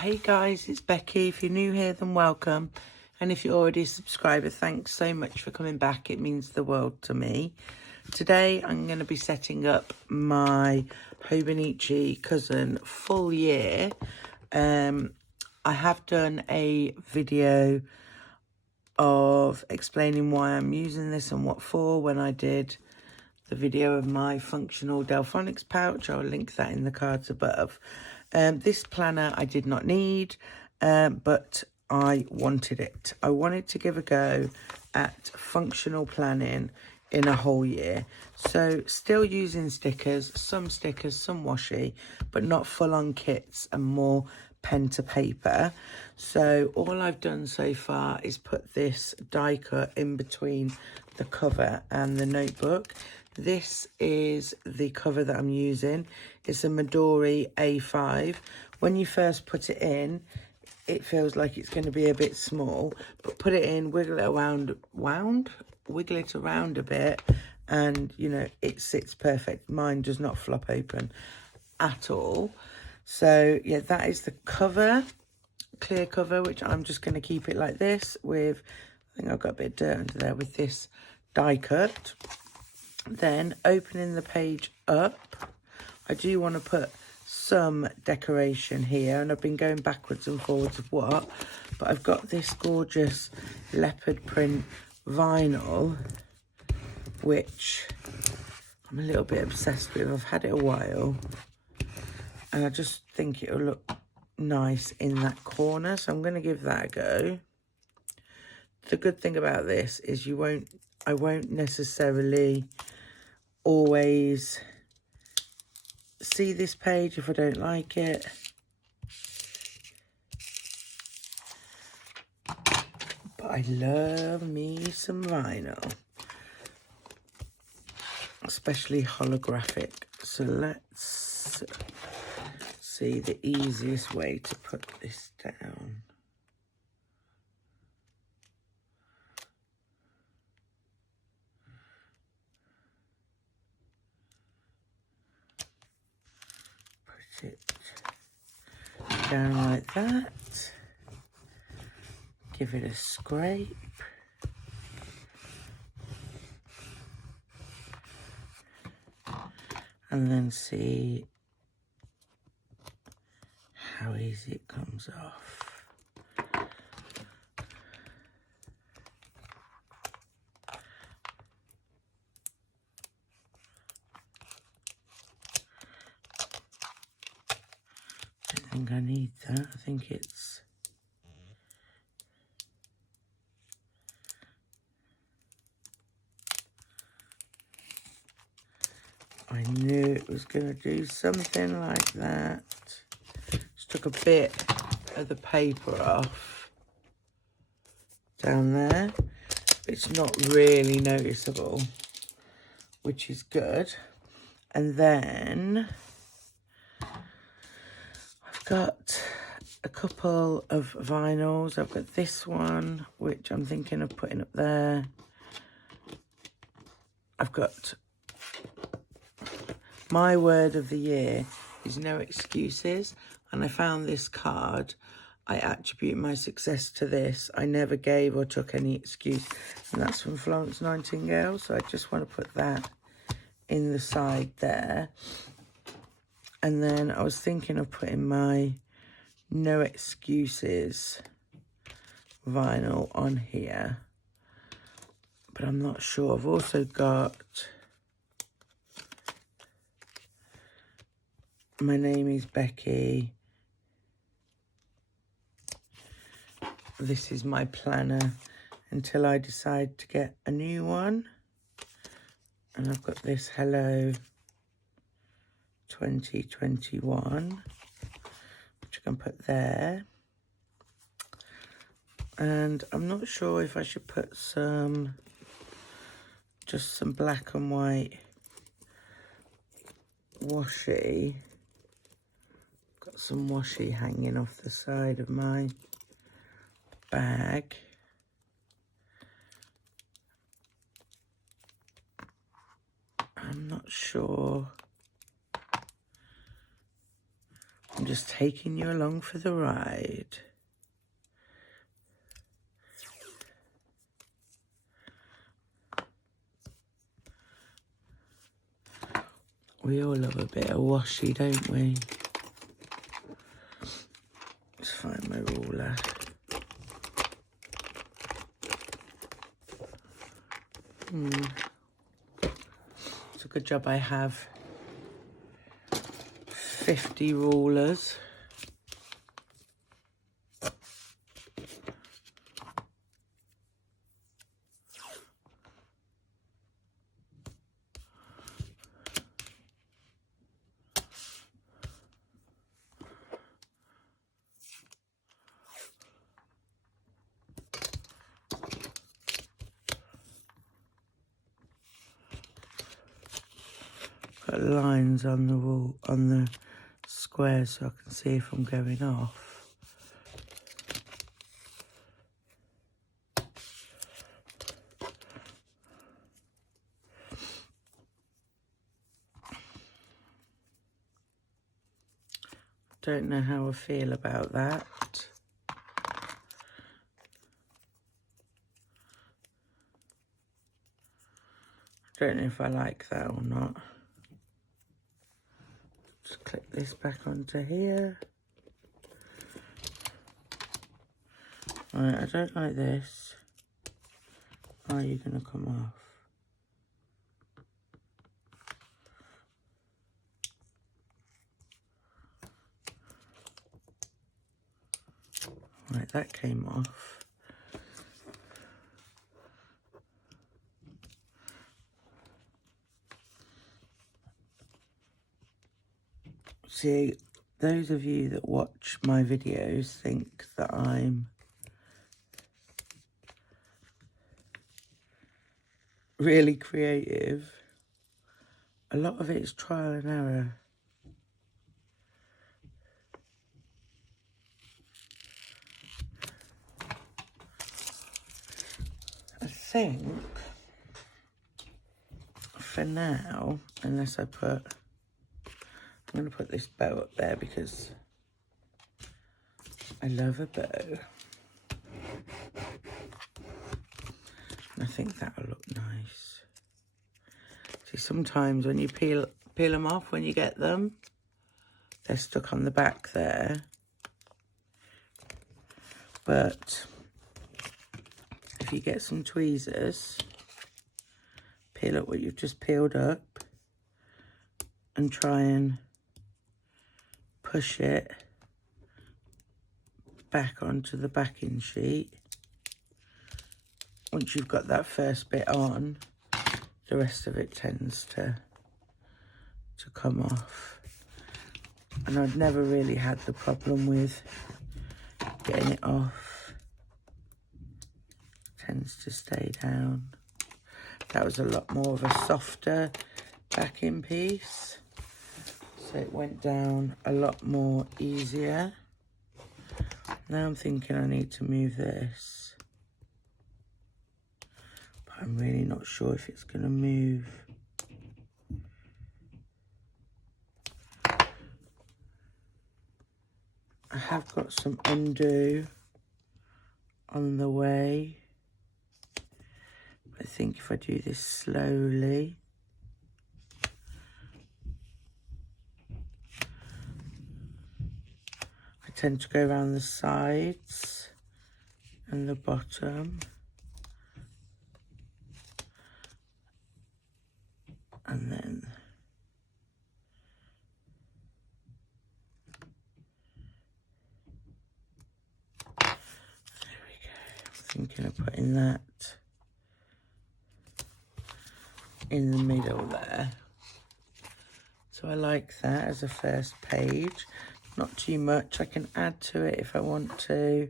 Hey guys, it's Becky. If you're new here, then welcome. And if you're already a subscriber, thanks so much for coming back. It means the world to me. Today, I'm going to be setting up my Hobonichi Cousin full year. I have done a video of explaining why I'm using this and what for when I did the video of my functional Delphonics pouch. I'll link that in the cards above. This planner I did not need, but I wanted it. I wanted to give a go at functional planning in a whole year. So still using stickers, some washi, but not full-on kits and more pen to paper. So all I've done so far is put this die cut in between the cover and the notebook. This is the cover that I'm using. It's a Midori A5. When you first put it in, it feels like it's going to be a bit small, but put it in, wiggle it around a bit, and you know, it sits perfect. Mine does not flop open at all. So yeah, that is the cover, clear cover, which I'm just going to keep it like this with, I think I've got a bit of dirt under there, with this die cut. Then opening the page up, I do want to put some decoration here, and I've been going backwards and forwards of what, but I've got this gorgeous leopard print vinyl, which I'm a little bit obsessed with. I've had it a while, and I just think it'll look nice in that corner, so I'm going to give that a go. The good thing about this is I won't necessarily always see this page if I don't like it. But I love me some vinyl, especially holographic. So let's see the easiest way to put this down. Put it down like that. Give it a scrape. And then see how easy it comes off. I don't think I need that. I think it's... I knew it was going to do something like that. Just took a bit of the paper off down there. It's not really noticeable, which is good. And then I've got a couple of vinyls. I've got this one, which I'm thinking of putting up there. I've got my word of the year is no excuses, and I found this card. I attribute my success to this. I never gave or took any excuse, and that's from Florence Nightingale, so I just want to put that in the side there. And then I was thinking of putting my no excuses vinyl on here, but I'm not sure. I've also got My Name is Becky. This is my planner until I decide to get a new one. And I've got this Hello 2021, which I can put there. And I'm not sure if I should put just some black and white washi. Got some washi hanging off the side of my bag. I'm not sure I'm just taking you along for the ride. We all love a bit of washi, don't we? Let's find my ruler. It's a good job I have 50 rulers. Got lines on the rule on the squares so I can see if I'm going off. Don't know how I feel about that. Don't know if I like that or not. Just click this back onto here. Right, I don't like this. Are you going to come off? Right, that came off. See, those of you that watch my videos think that I'm really creative. A lot of it is trial and error. I think for now, unless I put, I'm going to put this bow up there because I love a bow. And I think that'll look nice. See, sometimes when you peel them off, when you get them, they're stuck on the back there. But if you get some tweezers, peel up what you've just peeled up and try and push it back onto the backing sheet. Once you've got that first bit on, the rest of it tends to come off. And I've never really had the problem with getting it off. It tends to stay down. That was a lot more of a softer backing piece, so it went down a lot more easier. Now I'm thinking I need to move this, but I'm really not sure if it's going to move. I have got some undo on the way. I think if I do this slowly, I tend to go around the sides and the bottom, and then there we go. I'm thinking of putting that in the middle there. So I like that as a first page. Not too much. I can add to it if I want to.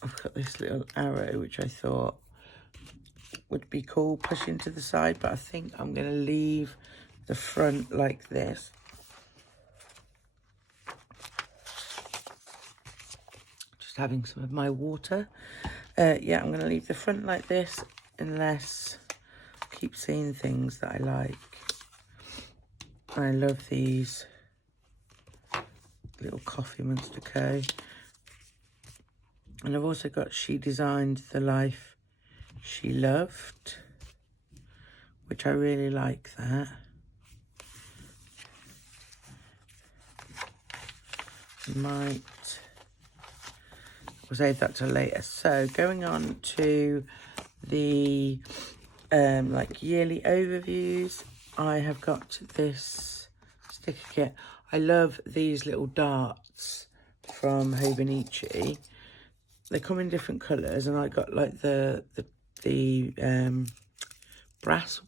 I've got this little arrow which I thought would be cool pushing to the side, but I think I'm going to leave the front like this. Just having some of my water. Yeah, I'm going to leave the front like this unless I keep seeing things that I like. I love these little coffee Monster Co. And I've also got She Designed the Life She Loved, which I really like that. Might we'll save that till later. So going on to the like yearly overviews, I have got this sticker kit. I love these little darts from Hobonichi. They come in different colours, and I got like the brass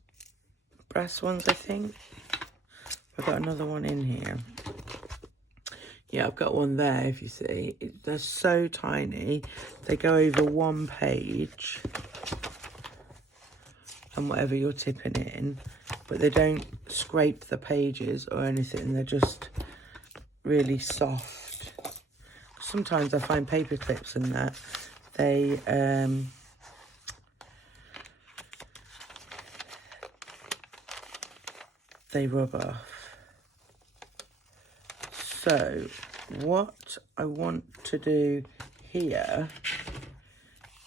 ones, I think. I've got another one in here. Yeah, I've got one there, if you see. They're so tiny. They go over one page and whatever you're tipping in, but they don't scrape the pages or anything. They're just really soft. Sometimes I find paper clips and that they rub off. So what I want to do here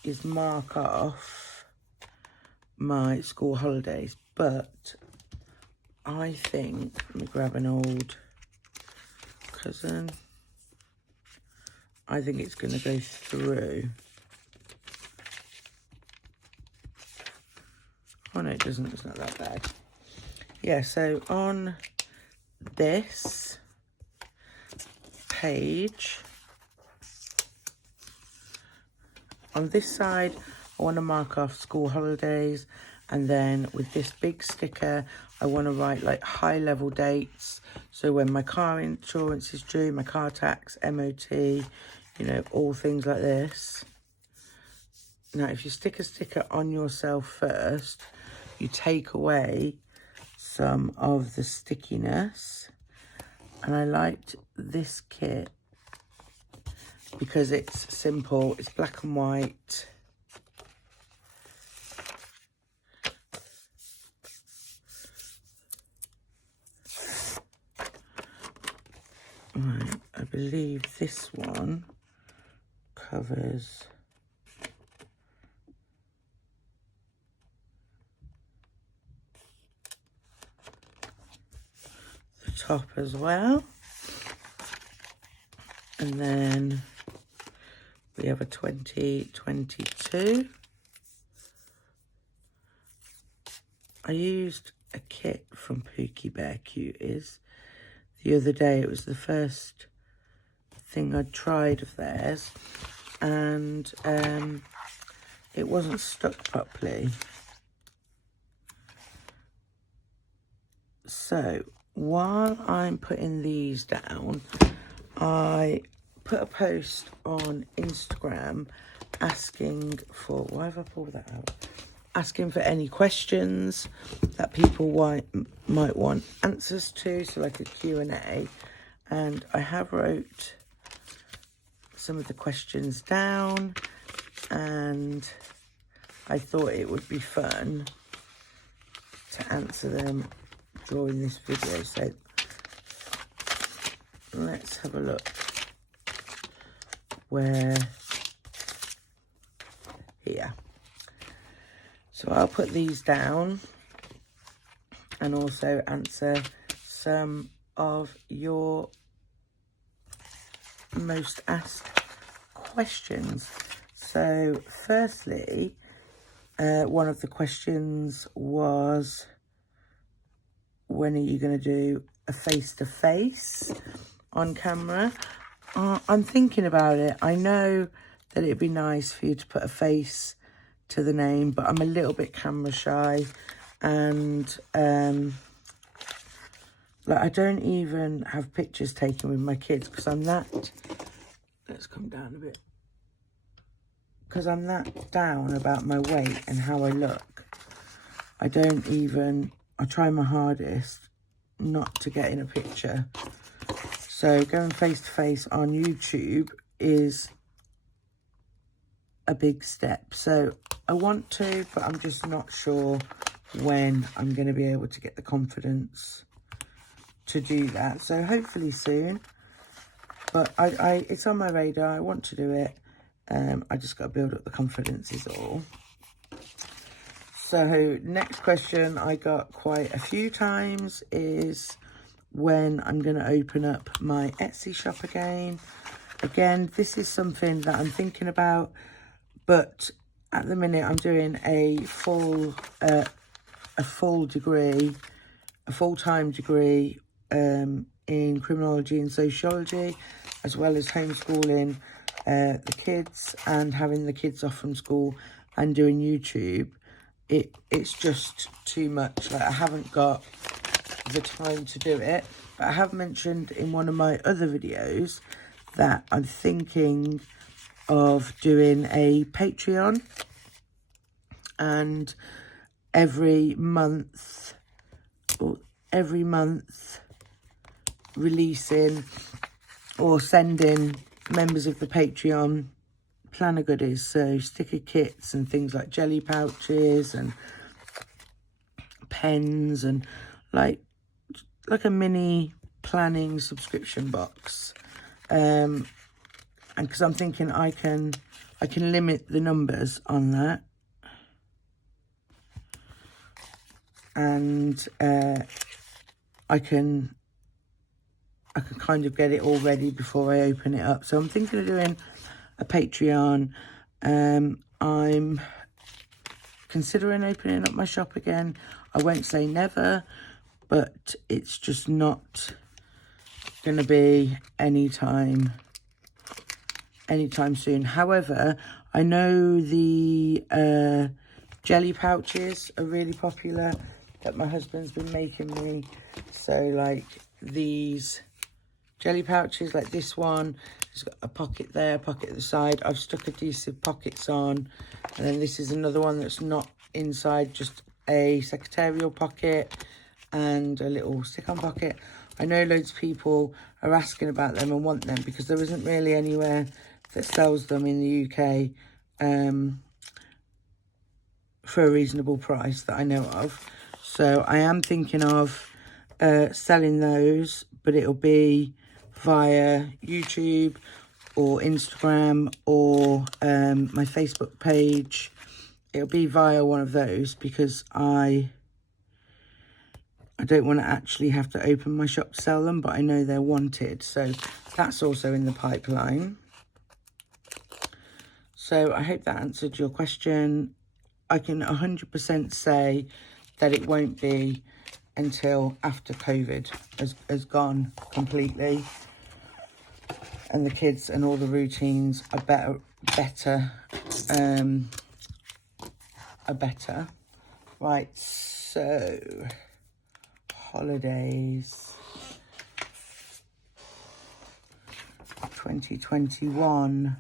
is mark off my school holidays, but I think, let me grab an old Cousin. I think it's going to go through. Oh no, it doesn't. It's not that bad. Yeah, so on this page, on this side, I want to mark off school holidays. And then with this big sticker, I want to write like high level dates. So when my car insurance is due, my car tax, MOT, you know, all things like this. Now, if you stick a sticker on yourself first, you take away some of the stickiness. And I liked this kit because it's simple, it's black and white. Right, I believe this one covers the top as well. And then we have a 2022. I used a kit from Pookie Bear Cuties the other day. It was the first thing I'd tried of theirs, and it wasn't stuck properly. So while I'm putting these down, I put a post on Instagram asking for, why have I pulled that out? Asking for any questions that people might want answers to, so like a Q&A. And I have wrote some of the questions down, and I thought it would be fun to answer them during this video. So let's have a look where here. So I'll put these down and also answer some of your most asked questions. So firstly, one of the questions was, when are you going to do a face-to-face on camera? I'm thinking about it. I know that it'd be nice for you to put a face to the name, but I'm a little bit camera shy, and like I don't even have pictures taken with my kids because I'm that, let's come down a bit, because I'm that down about my weight and how I look. I try my hardest not to get in a picture. So going face to face on YouTube is a big step. So I want to, but I'm just not sure when I'm going to be able to get the confidence to do that. So hopefully soon. But it's on my radar. I want to do it. I just got to build up the confidence is all. So next question I got quite a few times is when I'm going to open up my Etsy shop again. Again, this is something that I'm thinking about, but at the minute I'm doing a full-time degree in criminology and sociology, as well as homeschooling the kids and having the kids off from school and doing YouTube. It's just too much. Like, I haven't got the time to do it. But I have mentioned in one of my other videos that I'm thinking of doing a Patreon, and every month releasing or sending members of the Patreon planner goodies, so sticker kits and things like jelly pouches and pens and like a mini planning subscription box. And because I'm thinking I can limit the numbers on that, and I can kind of get it all ready before I open it up. So I'm thinking of doing a Patreon. I'm considering opening up my shop again. I won't say never, but it's just not going to be anytime soon. However, I know the jelly pouches are really popular that my husband's been making me. So like these jelly pouches, like this one, it's got a pocket there, a pocket at the side. I've stuck adhesive pockets on. And then this is another one that's not inside, just a secretarial pocket and a little stick-on pocket. I know loads of people are asking about them and want them because there isn't really anywhere that sells them in the UK for a reasonable price that I know of. So I am thinking of selling those, but it'll be via YouTube or Instagram or my Facebook page. It'll be via one of those because I don't want to actually have to open my shop to sell them, but I know they're wanted. So that's also in the pipeline. So I hope that answered your question. I can 100% say that it won't be until after COVID has gone completely, and the kids and all the routines are better. Right, so holidays 2021.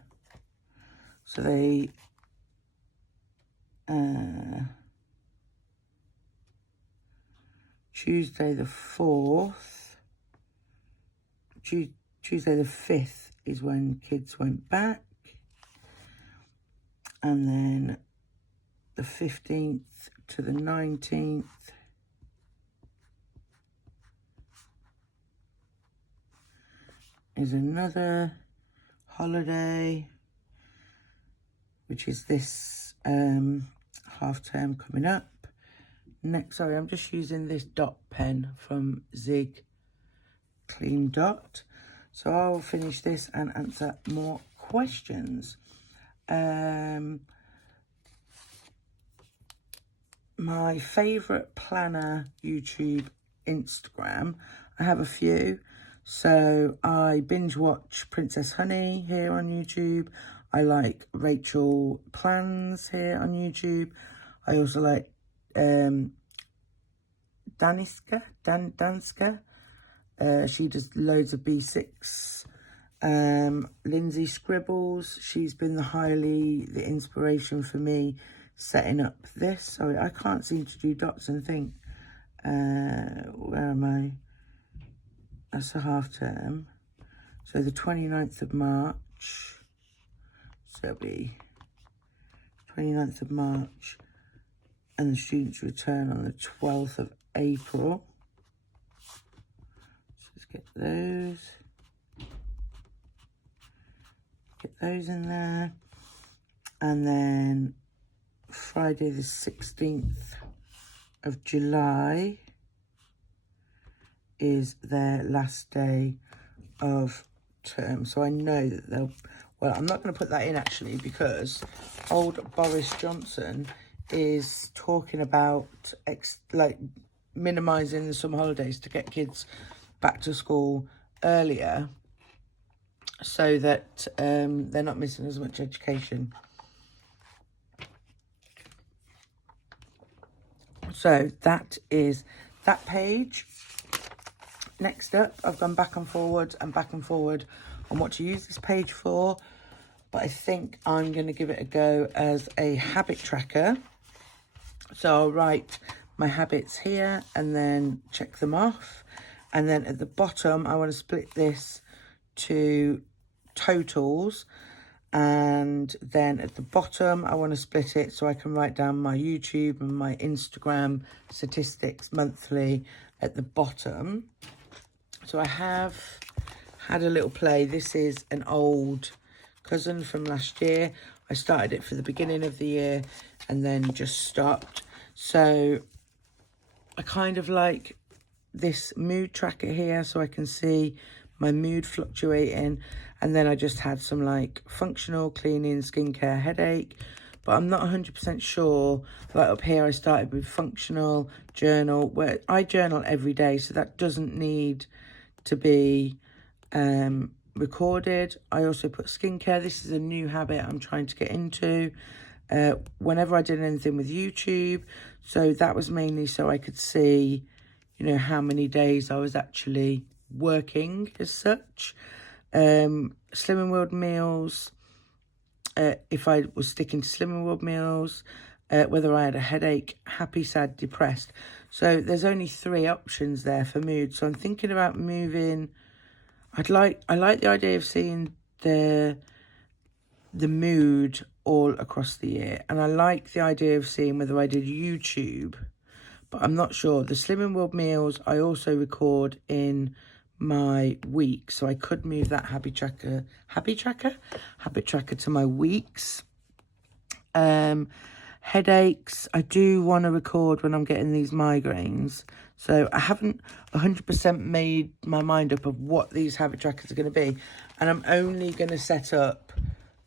So they Tuesday the 4th, Tuesday the 5th is when kids went back, and then the 15th to the 19th is another holiday, which is this half term coming up. Next, sorry, I'm just using this dot pen from Zig Clean Dot. So I'll finish this and answer more questions. My favourite planner YouTube Instagram, I have a few. So I binge watch Princess Honey here on YouTube. I like Rachel Plans here on YouTube. I also like Danska. She does loads of B6. Lindsay Scribbles, she's been the inspiration for me setting up this. Sorry, I can't seem to do dots and think. Where am I? That's the half term. So the 29th of March. So it'll be 29th of March. And the students return on the 12th of April. get those in there. And then Friday the 16th of July is their last day of term. So I know that they'll, well, I'm not going to put that in actually, because old Boris Johnson is talking about like minimising the summer holidays to get kids back to school earlier, so that they're not missing as much education. So that is that page. Next up, I've gone back and forward on what to use this page for, but I think I'm going to give it a go as a habit tracker. So I'll write my habits here and then check them off. And then at the bottom, I want to split this to totals. And then at the bottom, I want to split it so I can write down my YouTube and my Instagram statistics monthly at the bottom. So I have had a little play. This is an old cousin from last year. I started it for the beginning of the year and then just stopped. So I kind of like this mood tracker here so I can see my mood fluctuating. And then I just had some like functional, cleaning, skincare, headache. But I'm not 100% sure. Like up here I started with functional, journal, where I journal every day. So that doesn't need to be recorded. I also put skincare. This is a new habit I'm trying to get into. Whenever I did anything with YouTube, so that was mainly so I could see, you know, how many days I was actually working as such. Slimming World meals, if I was sticking to Slimming World meals, whether I had a headache, happy, sad, depressed. So there's only 3 options there for mood. So I'm thinking about moving. I like the idea of seeing the mood all across the year. And I like the idea of seeing whether I did YouTube, but I'm not sure. The Slimming World meals, I also record in my week. So I could move that habit tracker to my weeks. Headaches, I do want to record when I'm getting these migraines. So I haven't 100% made my mind up of what these habit trackers are going to be. And I'm only going to set up,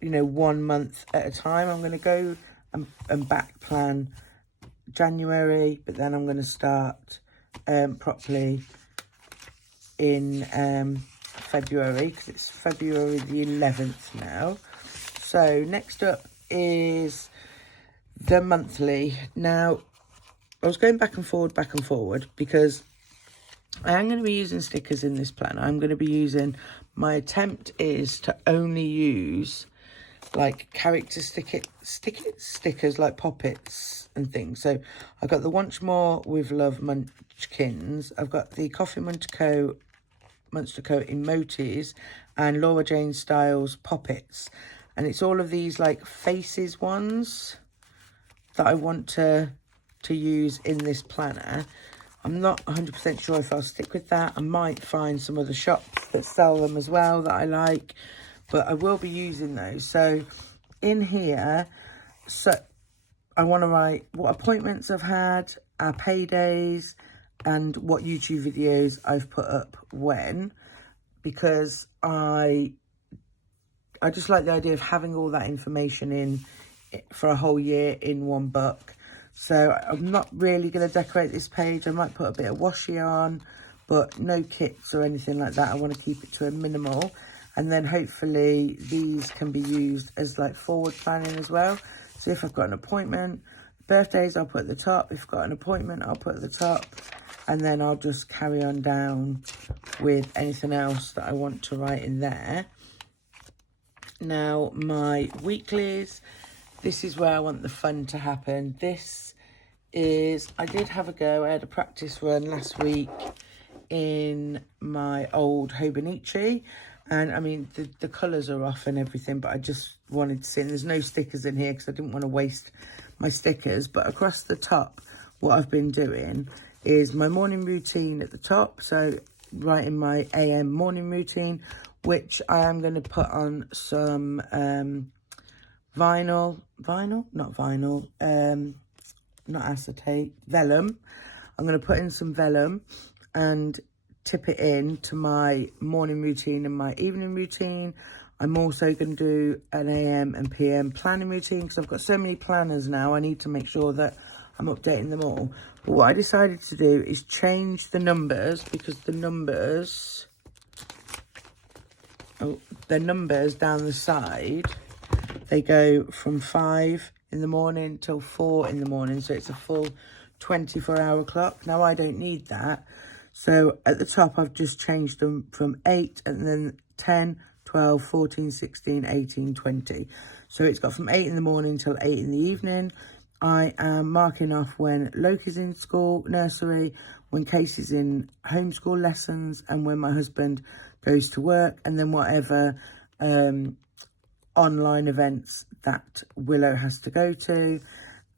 you know, 1 month at a time. I'm going to go and back plan January, but then I'm going to start properly in February, because it's February the 11th now. So next up is the monthly. Now, I was going back and forward because I am going to be using stickers in this plan. I'm going to be using, my attempt is to only use like character stickers like poppets and things. So I've got the Once More with Love Munchkins. I've got the Coffee Monster Co emotis and Laura Jane Styles poppets. And it's all of these like faces ones that I want to use in this planner. I'm not 100% sure if I'll stick with that. I might find some other shops that sell them as well that I like, but I will be using those. So in here, so I want to write what appointments I've had, our paydays, and what YouTube videos I've put up when, because I just like the idea of having all that information in for a whole year in one book. So I'm not really going to decorate this page. I might put a bit of washi on, but no kits or anything like that. I want to keep it to a minimal. And then hopefully these can be used as like forward planning as well. So if I've got an appointment, birthdays I'll put at the top. If I've got an appointment, I'll put at the top. And then I'll just carry on down with anything else that I want to write in there. Now, my weeklies, this is where I want the fun to happen. This is, I did have a go. I had a practice run last week in my old Hobonichi. And I mean, the colours are off and everything, but I just wanted to see. And there's no stickers in here because I didn't want to waste my stickers. But across the top, what I've been doing is my morning routine at the top. So writing my AM morning routine, which I am going to put on some not acetate, vellum. I'm going to put in some vellum and tip it in to my morning routine and my evening routine. I'm also going to do an AM and PM planning routine because I've got so many planners now. I need to make sure that I'm updating them all. But what I decided to do is change the numbers, because the numbers down the side, they go from 5 in the morning till 4 in the morning. So it's a full 24-hour clock. Now I don't need that. So at the top, I've just changed them from 8 and then 10, 12, 14, 16, 18, 20. So it's got from 8 in the morning till 8 in the evening. I am marking off when Loki's in school, nursery, when Casey's in homeschool lessons, and when my husband goes to work, and then whatever online events that Willow has to go to,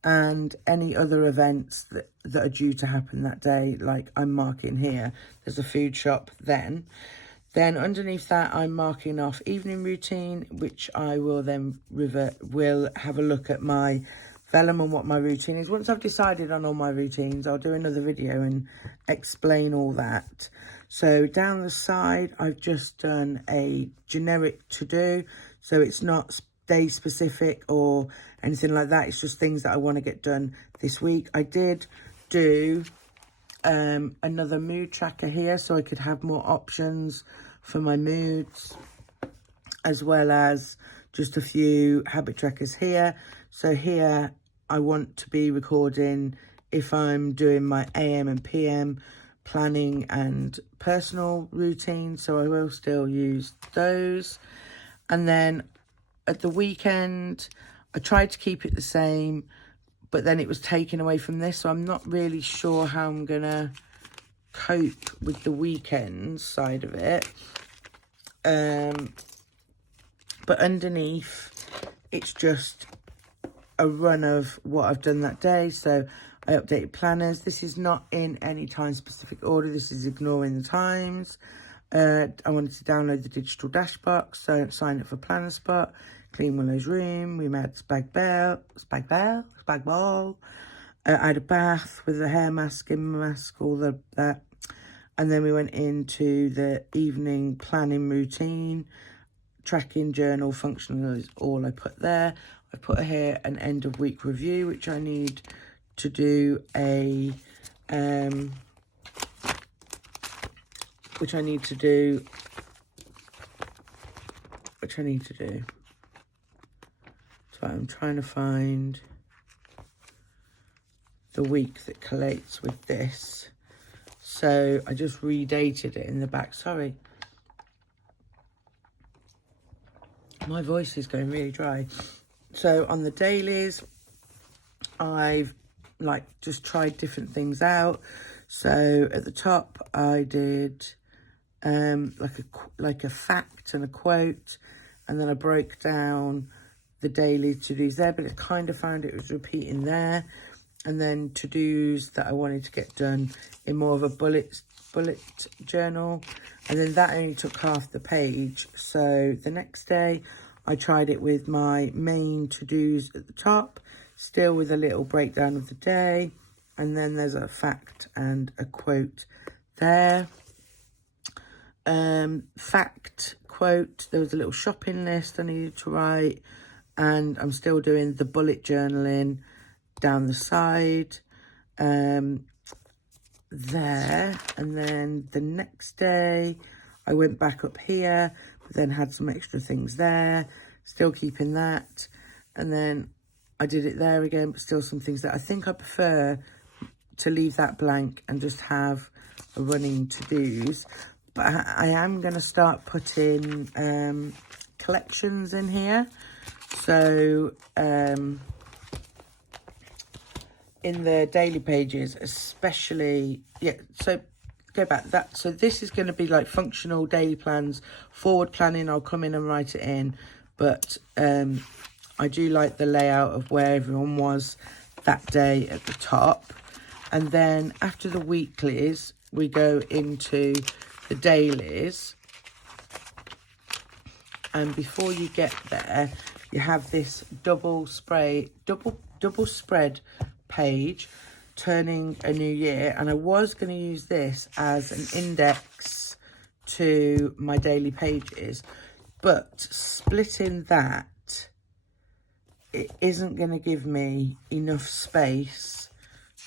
and any other events that are due to happen that day. Like I'm marking here, there's a food shop then. Then underneath that, I'm marking off evening routine, which I will then will have a look at my vellum and what my routine is. Once I've decided on all my routines, I'll do another video and explain all that. So down the side, I've just done a generic to-do. So it's not day specific or anything like that. It's just things that I want to get done this week. I did do another mood tracker here, so I could have more options for my moods, as well as just a few habit trackers here. So here I want to be recording if I'm doing my AM and PM planning and personal routine, so I will still use those. And then at the weekend, I tried to keep it the same, but then it was taken away from this, so I'm not really sure how I'm gonna cope with the weekend side of it. But underneath, it's just a run of what I've done that day. So I updated planners. This is not in any time specific order. This is ignoring the times. I wanted to download the digital dash box, so sign up for Planner Spot, clean Willow's room. We made spag ball. I had a bath with a hair mask, skin mask, all that. And then we went into the evening planning routine, tracking journal, functional is all I put there. I put here an end of week review, which I need to do which I need to do. So I'm trying to find the week that collates with this. So I just redated it in the back. Sorry. My voice is going really dry. So on the dailies, I've just tried different things out. So at the top, I did like a fact and a quote, and then I broke down the daily to-dos there, but it kind of found it was repeating there. And then to-dos that I wanted to get done in more of a bullet journal, and then that only took half the page. So the next day I tried it with my main to-dos at the top, still with a little breakdown of the day, and then there's a fact and a quote there. Fact, quote, there was a little shopping list I needed to write, and I'm still doing the bullet journaling down the side there. And then the next day I went back up here, but then had some extra things there, still keeping that. And then I did it there again, but still some things that I think I prefer to leave that blank and just have a running to-dos. But I am going to start putting collections in here. So in the daily pages especially, so go back that. So this is going to be like functional daily plans, forward planning. I'll come in and write it in, but I do like the layout of where everyone was that day at the top. And then after the weeklies, we go into the dailies. And before you get there, you have this double spread page, turning a new year. And I was going to use this as an index to my daily pages, but splitting that, it isn't going to give me enough space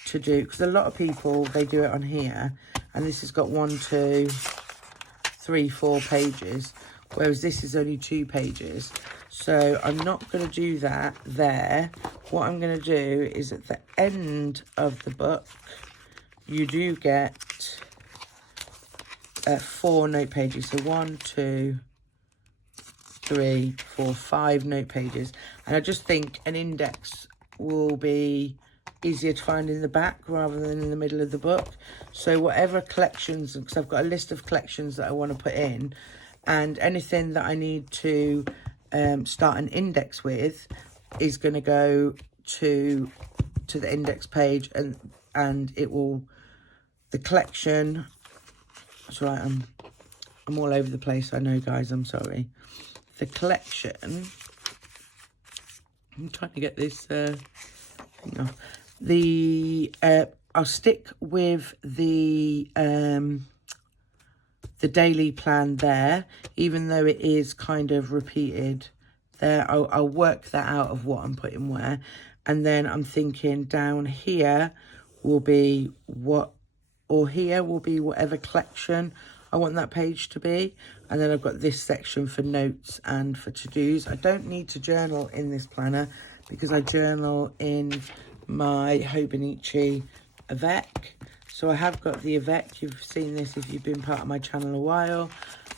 to do, because a lot of people, they do it on here, and this has got 1, 2, 3, 4 pages, whereas this is only 2 pages. So I'm not going to do that there. What I'm going to do is at the end of the book, you do get 4 note pages. So 1, 2, 3, 4, 5 note pages. And I just think an index will be easier to find in the back rather than in the middle of the book. So whatever collections, because I've got a list of collections that I want to put in, and anything that I need to start an index with is going to go to the index page, and it will, the collection, that's right, I'm all over the place, I know guys, I'm sorry. The collection, I'm trying to get this thing off. I'll stick with the daily plan there, even though it is kind of repeated there. I'll work that out of what I'm putting where. And then I'm thinking down here will be what, or here will be whatever collection I want that page to be. And then I've got this section for notes and for to-dos. I don't need to journal in this planner because I journal in my Hobonichi avec. So I have got the avec. You've seen this if you've been part of my channel a while.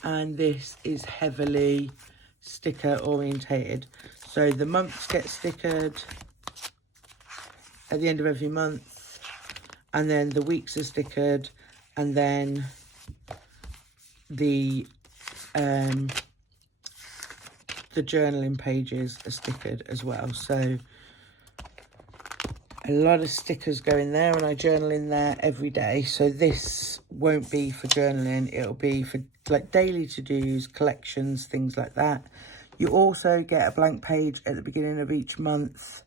And this is heavily sticker orientated. So the months get stickered at the end of every month. And then the weeks are stickered. And then the journaling pages are stickered as well. So a lot of stickers go in there, and I journal in there every day. So this won't be for journaling. It'll be for like daily to-dos, collections, things like that. You also get a blank page at the beginning of each month.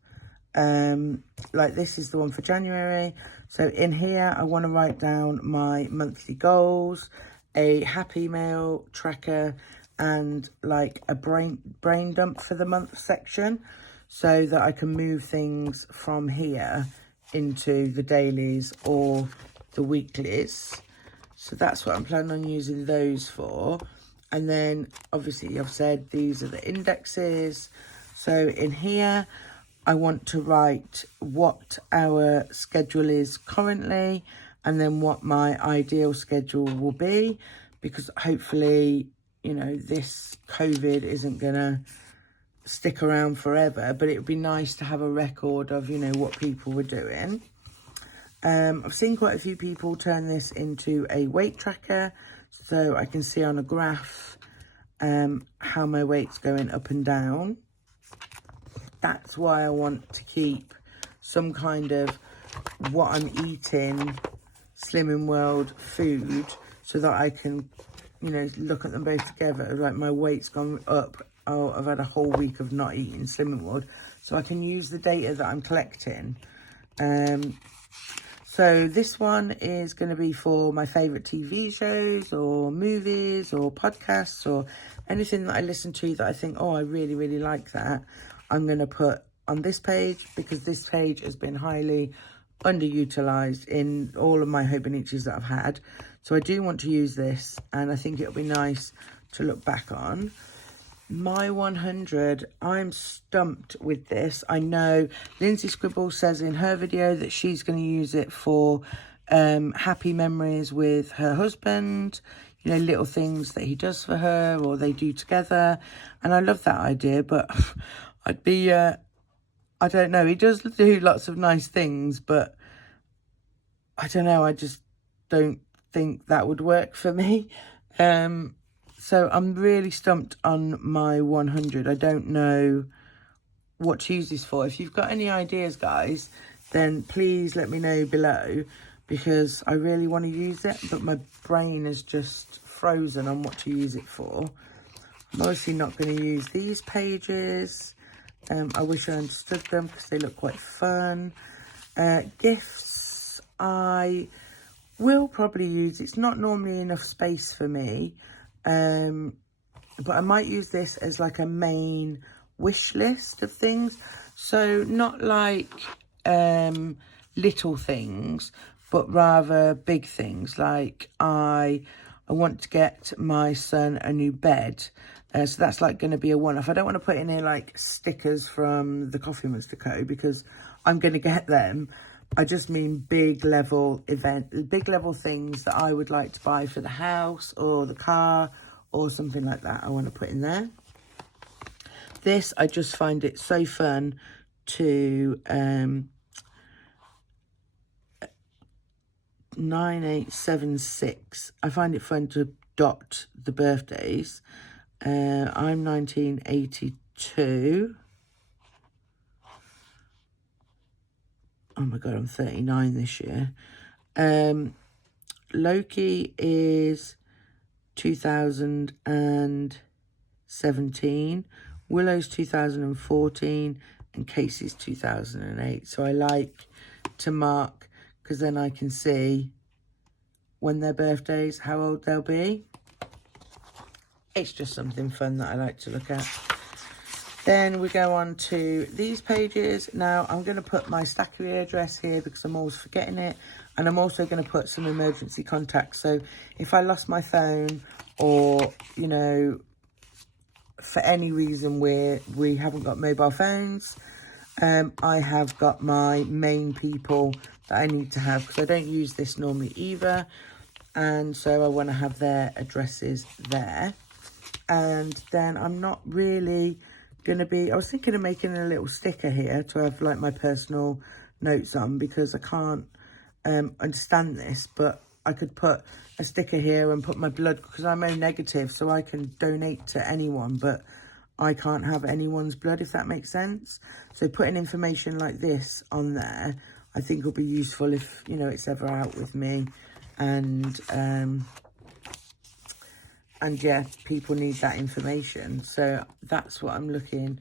Like this is the one for January. So in here, I want to write down my monthly goals, a happy mail tracker, and like a brain dump for the month section, so that I can move things from here into the dailies or the weeklies. So that's what I'm planning on using those for. And then obviously I've said these are the indexes. So in here, I want to write what our schedule is currently, and then what my ideal schedule will be, because hopefully, you know, this COVID isn't gonna stick around forever, but it would be nice to have a record of, you know, what people were doing. I've seen quite a few people turn this into a weight tracker, so I can see on a graph how my weight's going up and down. That's why I want to keep some kind of what I'm eating, Slimming World food, so that I can, you know, look at them both together. Like my weight's gone up. Oh, I've had a whole week of not eating Slimming World, so I can use the data that I'm collecting. So this one is going to be for my favourite TV shows or movies or podcasts or anything that I listen to that I think, oh, I really, really like that. I'm going to put on this page, because this page has been highly underutilised in all of my Hobonichis that I've had. So I do want to use this, and I think it'll be nice to look back on. My 100, I'm stumped with this. I know Lindsay Scribble says in her video that she's going to use it for happy memories with her husband, you know, little things that he does for her or they do together. And I love that idea, but I'd be, I don't know, he does do lots of nice things, but I don't know, I just don't think that would work for me. So I'm really stumped on my 100. I don't know what to use this for. If you've got any ideas, guys, then please let me know below, because I really want to use it, but my brain is just frozen on what to use it for. I'm obviously not going to use these pages. I wish I understood them because they look quite fun. Gifts, I will probably use. It's not normally enough space for me. But I might use this as like a main wish list of things. So not like little things, but rather big things. Like I want to get my son a new bed. So that's like going to be a one-off. I don't want to put in here like stickers from the Coffee Monster Co. because I'm going to get them. I just mean big level things that I would like to buy for the house or the car or something like that. I want to put in there. This, I just find it so fun to 9876. I find it fun to dot the birthdays. I'm 1982. Oh my God, I'm 39 this year. Loki is 2017. Willow's 2014. And Casey's 2008. So I like to mark, because then I can see when their birthdays, how old they'll be. It's just something fun that I like to look at. Then we go on to these pages. Now I'm going to put my Stackry address here because I'm always forgetting it. And I'm also going to put some emergency contacts. So if I lost my phone or, you know, for any reason where we haven't got mobile phones, I have got my main people that I need to have, because I don't use this normally either. And so I want to have their addresses there. And then I'm not really going to be, I was thinking of making a little sticker here to have like my personal notes on, because I can't understand this, but I could put a sticker here and put my blood, because I'm O negative, so I can donate to anyone, but I can't have anyone's blood, if that makes sense. So putting information like this on there, I think will be useful if, you know, it's ever out with me. And yeah, people need that information. So that's what I'm looking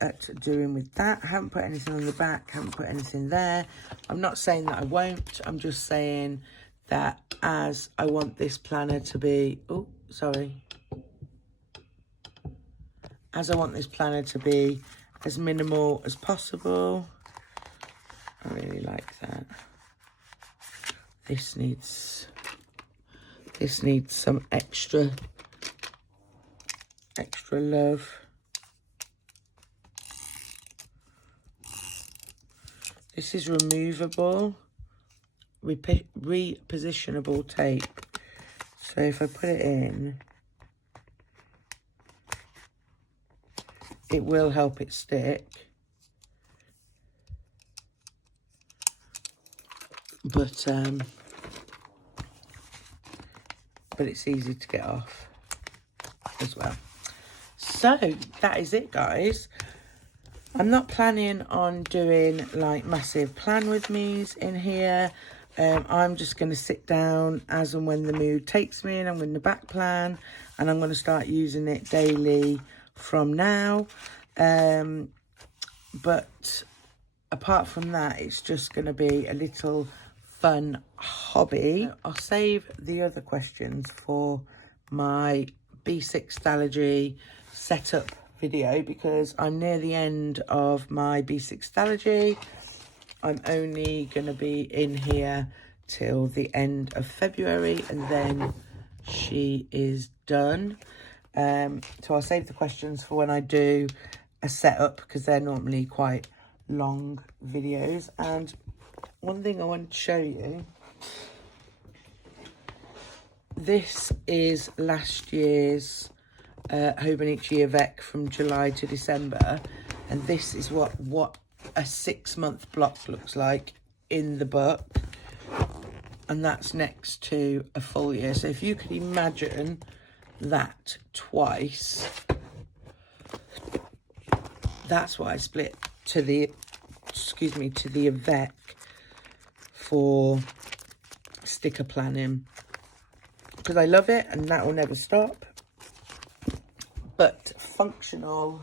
at doing with that. I haven't put anything on the back, haven't put anything there. I'm not saying that I won't. I'm just saying that as I want this planner to be, as I want this planner to be as minimal as possible. I really like that. This needs some extra love. This is removable, repositionable tape. So if I put it in, it will help it stick. But it's easy to get off as well. So that is it, guys. I'm not planning on doing like massive plan with me's in here. I'm just going to sit down as and when the mood takes me, and I'm going to back plan, and I'm going to start using it daily from now. But apart from that, it's just going to be a little fun hobby. I'll save the other questions for my B6 Stalogy setup video, because I'm near the end of my B6 Stalogy. I'm only going to be in here till the end of February, and then she is done. So I'll save the questions for when I do a setup, because they're normally quite long videos. And one thing I want to show you, this is last year's Hobonichi Avec from July to December, and this is what a 6-month block looks like in the book, and that's next to a full year. So if you could imagine that twice, that's what I split to the Avec for sticker planning. much as I love it, and that will never stop. But functional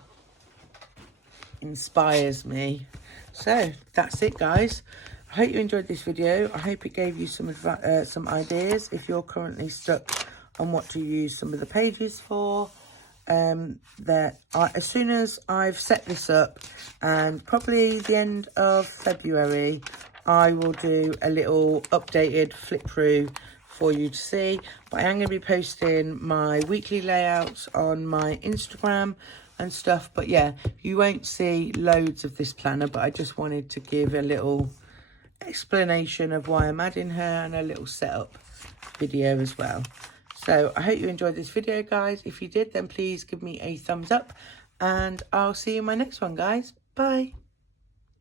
inspires me. So that's it, guys. I hope you enjoyed this video. I hope it gave you some ideas if you're currently stuck on what to use some of the pages for. As soon as I've set this up, and probably the end of February, I will do a little updated flip through for you to see. But I am going to be posting my weekly layouts on my Instagram and stuff. But yeah, you won't see loads of this planner, but I just wanted to give a little explanation of why I'm adding her and a little setup video as well. So I hope you enjoyed this video, guys. If you did, then please give me a thumbs up, and I'll see you in my next one, guys. Bye.